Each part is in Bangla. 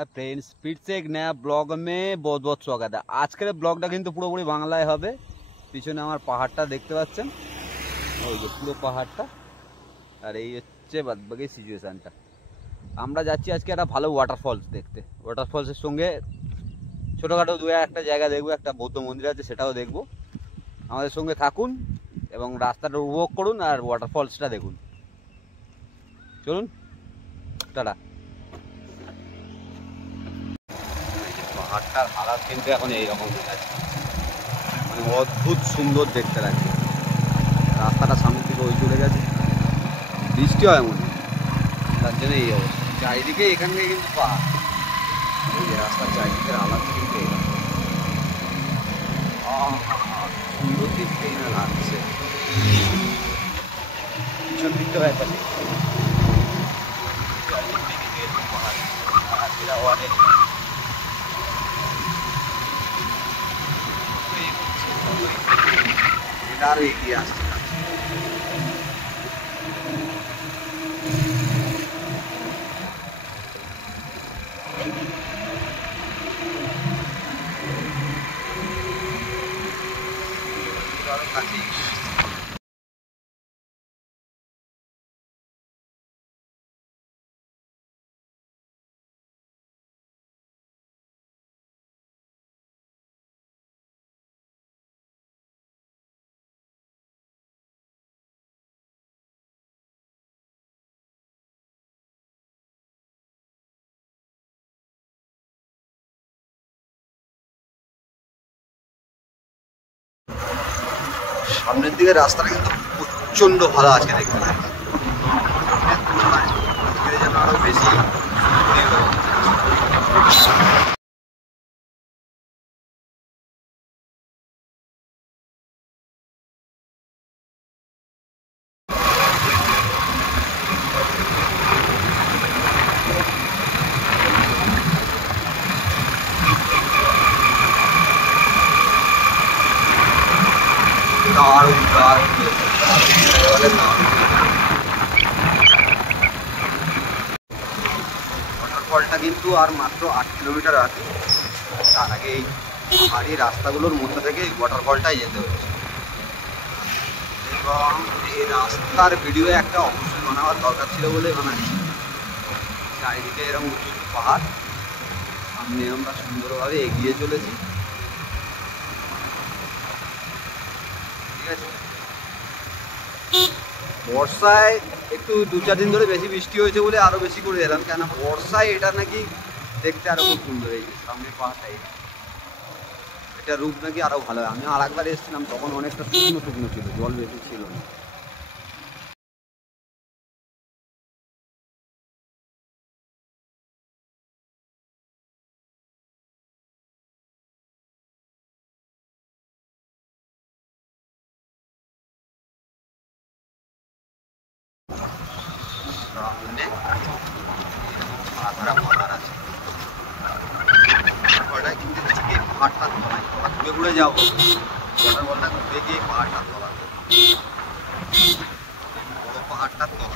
हाय फ्रेंड्स, फिर से एक नया ब्लॉग में बहुत बहुत स्वागत है। আজকের ব্লগটা কিন্তু পুরোপুরি বাংলায় হবে। পিছনে আমার পাহাড়টা দেখতে পাচ্ছেন, ওই যে পুরো পাহাড়টা, আর এই হচ্ছে বাদবাকি সিচুয়েশনটা। আমরা যাচ্ছি আজকে একটা ভালো ওয়াটারফলস দেখতে। ওয়াটারফলসের সঙ্গে ছোটোখাটো দু একটা জায়গা দেখবো, একটা বৌদ্ধ মন্দির আছে সেটাও দেখবো। আমাদের সঙ্গে থাকুন এবং রাস্তাটা উপভোগ করুন আর ওয়াটারফলসটা দেখুন। চলুন, টাটা। পাহাড়টার হালাত কিন্তু এখন এইরকম হয়ে গেছে, মানে অদ্ভুত সুন্দর দেখতে লাগছে। রাস্তাটা সামনে থেকে ওই চলে গেছে, বৃষ্টি হয় মনে হয়, তার জন্য এই অবস্থা। চারিদিকে এখান থেকে কিন্তু পাহাড়, এই যে রাস্তার চারিদিকের হালাতটা কিন্তু এইরকম। সুন্দর দেখতেই না লাগছে। পিছন দিকটাও একবার দেখতে অনেক আরো এগিয়ে আসছে। আরো কাছে এগিয়ে আসছে। সামনের দিকে রাস্তাটা কিন্তু প্রচন্ড ভালো আছে দেখতে লাগছে। যেন আরো বেশি দারুণ দারুণ ওয়াটারফলটা কিন্তু আর মাত্র 8 কিলোমিটার আছে। তার আগে এই পাহাড়ি রাস্তাগুলোর মধ্যে থেকে এই ওয়াটারফলটাই যেতে হচ্ছে, এবং এই রাস্তার ভিডিও একটা অবশ্যই বানাবার দরকার ছিল বলে বানাচ্ছি। চারিদিকে এরকম উঁচু উঁচু পাহাড়, সামনে আমরা সুন্দরভাবে এগিয়ে চলেছি। ঠিক আছে, বর্ষায় একটু 2-4 দিন ধরে বেশি বৃষ্টি হয়েছে বলে আরো বেশি করে এলাম, কেন বর্ষায় এটা নাকি দেখতে আরো খুব সুন্দর। এই সামনে পাহাড়টা, এটা রূপ নাকি আরো ভালো হয়। আমি আর একবার এসেছিলাম, তখন অনেকটা শুকনো শুকনো ছিল, জল বেশি ছিল না। সামনে পাহাড়টা পাহাড় আছে, ওয়াটারফলটা কিন্তু থেকে পাহাড়টা তলায়, আমরা ঘুরে ঘুরে যাবো। ওয়াটারফলটা ঘুরে গিয়ে পাহাড়টা তলা, বড় পাহাড়টা তলা।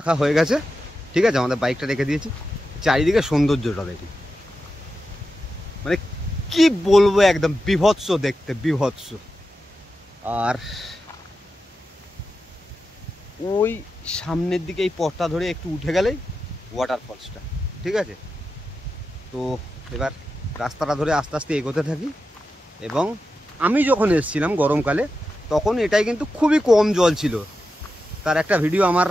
রাখা হয়ে গেছে, ঠিক আছে, আমাদের বাইকটা রেখে দিয়েছি। চারিদিকে সৌন্দর্যটা দেখি, মানে কি বলবো, একদম বিভৎস দেখতে, বিভৎস। আর ওই সামনের দিকে এই পথটা ধরে একটু উঠে গেলেই ওয়াটারফলসটা, ঠিক আছে। তো এবার রাস্তাটা ধরে আস্তে আস্তে এগোতে থাকি। এবং আমি যখন এসেছিলাম গরমকালে, তখন এটাই কিন্তু খুবই কম জল ছিল। তার একটা ভিডিও আমার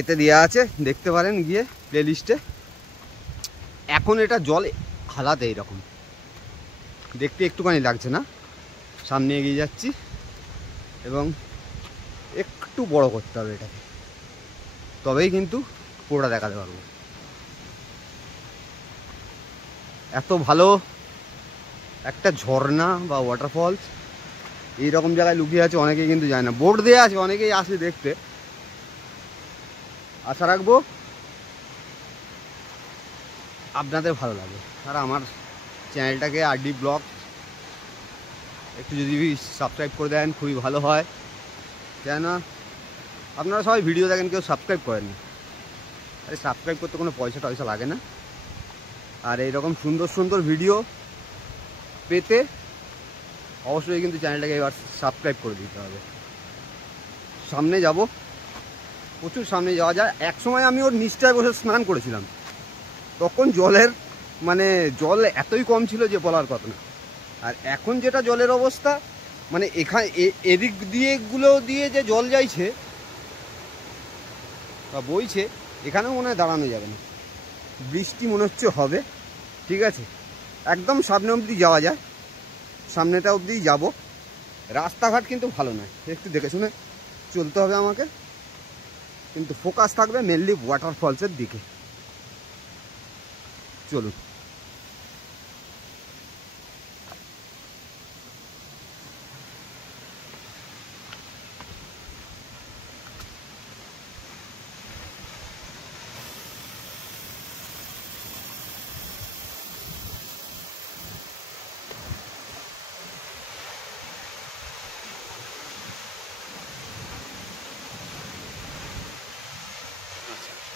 এতে দেওয়া আছে, দেখতে পারেন গিয়ে প্লে লিস্টে। এখন এটা জল হালাতে এইরকম দেখতে একটুখানি লাগছে না। সামনে এগিয়ে যাচ্ছি এবং একটু বড় করতে হবে এটাকে, তবেই কিন্তু পুরোটা দেখাতে পারবো। এত ভালো একটা ঝর্ণা বা ওয়াটারফলস এইরকম জায়গায় লুকিয়ে আছে, অনেকেই কিন্তু যায় না। বোর্ড দেওয়া আছে, অনেকেই আসে দেখতে। আশা রাখবো আপনাদের ভালো লাগে। আর আমার চ্যানেলটাকে আরডি ব্লগ একটু যদি সাবস্ক্রাইব করে দেন খুবই ভালো হয়। কেন আপনারা সবাই ভিডিও দেখেন, কেউ সাবস্ক্রাইব করেন না। আরে সাবস্ক্রাইব করতে কোনো পয়সা টয়সা লাগে না। আর এইরকম সুন্দর সুন্দর ভিডিও পেতে অবশ্যই কিন্তু চ্যানেলটাকে এবার সাবস্ক্রাইব করে দিতে হবে। সামনে যাব, প্রচুর সামনে যাওয়া যায়। এক সময় আমি ওর নিচটায় বসে স্নান করেছিলাম, তখন জলের মানে জল এতই কম ছিল যে বলার কথা না। আর এখন যেটা জলের অবস্থা, মানে এখানে এদিক দিয়ে গুলো দিয়ে যে জল যাইছে বা বইছে, এখানেও মনে হয় দাঁড়ানো যাবে না। বৃষ্টি মনে হচ্ছে হবে, ঠিক আছে। একদম সামনে অবধি যাওয়া যায়, সামনেটা অবধি যাব। রাস্তাঘাট কিন্তু ভালো নয়, একটু দেখে শুনে চলতে হবে আমাকে, কিন্তু ফোকাস থাকবে মেনলি ওয়াটারফলসের দিকে। চলুন।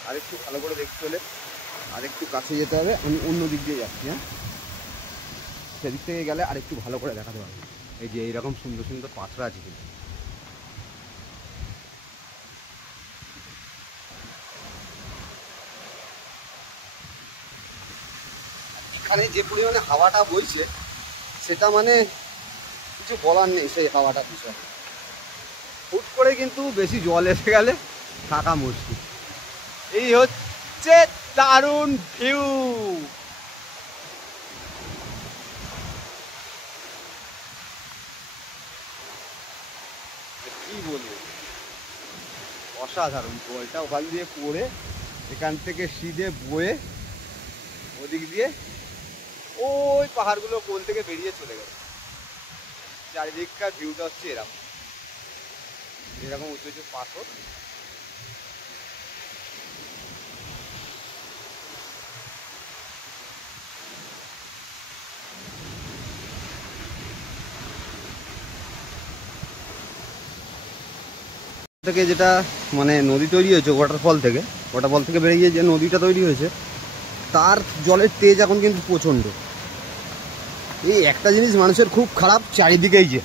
আরেকটু ভালো করে দেখতে হলে আরেকটু কাছে যেতে হবে। আমি অন্য দিক দিয়ে যাচ্ছি, হ্যাঁ, সেদিক থেকে গেলে আরেকটু ভালো করে দেখাতে পারবো। এই যে এইরকম সুন্দর সুন্দর পাথর আছে কিন্তু। এখানে যে পরিমাণে হাওয়াটা বইছে, সেটা মানে কিছু বলার নেই সেই হাওয়াটা বিষয়। হুট করে কিন্তু বেশি জল এসে গেলে থাকা মুশকিল। এই হচ্ছে দারুণ ভিউ। কি বলবো, অসাধারণ। জলটা ওখান দিয়ে পড়ে এখান থেকে সিধে বয়ে ওদিক দিয়ে ওই পাহাড়গুলো কোল থেকে বেরিয়ে চলে গেছে। চারিদিককার ভিউটা হচ্ছে এরকম এরকম উঁচু উঁচু পাথর। থেকে যেটা মানে নদী তৈরি হয়েছে ওয়াটারফল থেকে বেরিয়ে যে নদীটা তৈরি হয়েছে, তার জলের তেজ এখন কিন্তু প্রচণ্ড। এই একটা জিনিস মানুষের খুব খারাপ, চারিদিকেই যে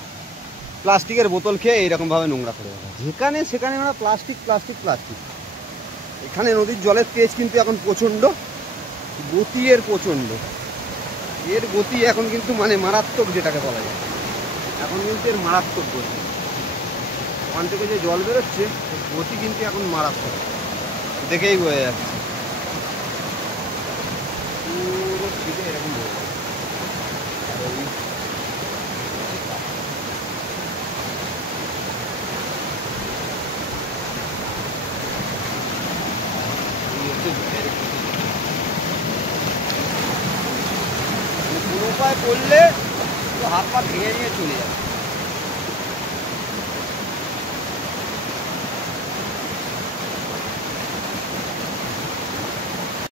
প্লাস্টিকের বোতল খেয়ে এইরকমভাবে নোংরা করে দেয়, যেখানে সেখানে আমরা প্লাস্টিক প্লাস্টিক প্লাস্টিক। এখানে নদীর জলের তেজ কিন্তু এখন প্রচণ্ড, গতি এর প্রচণ্ড। এর গতি এখন কিন্তু মানে মারাত্মক, যেটাকে বলা যায় এখন কিন্তু এর মারাত্মক গতি। ওখান থেকে যে জল বেরোচ্ছে গতি কিন্তু এখন মারাত্মক, দেখেই বোঝা যাচ্ছে। পুরো ছিটে এরকম বয়ে যাচ্ছে। কোনো উপায় করলে হাত পা ভেঙে নিয়ে চলে যাবে।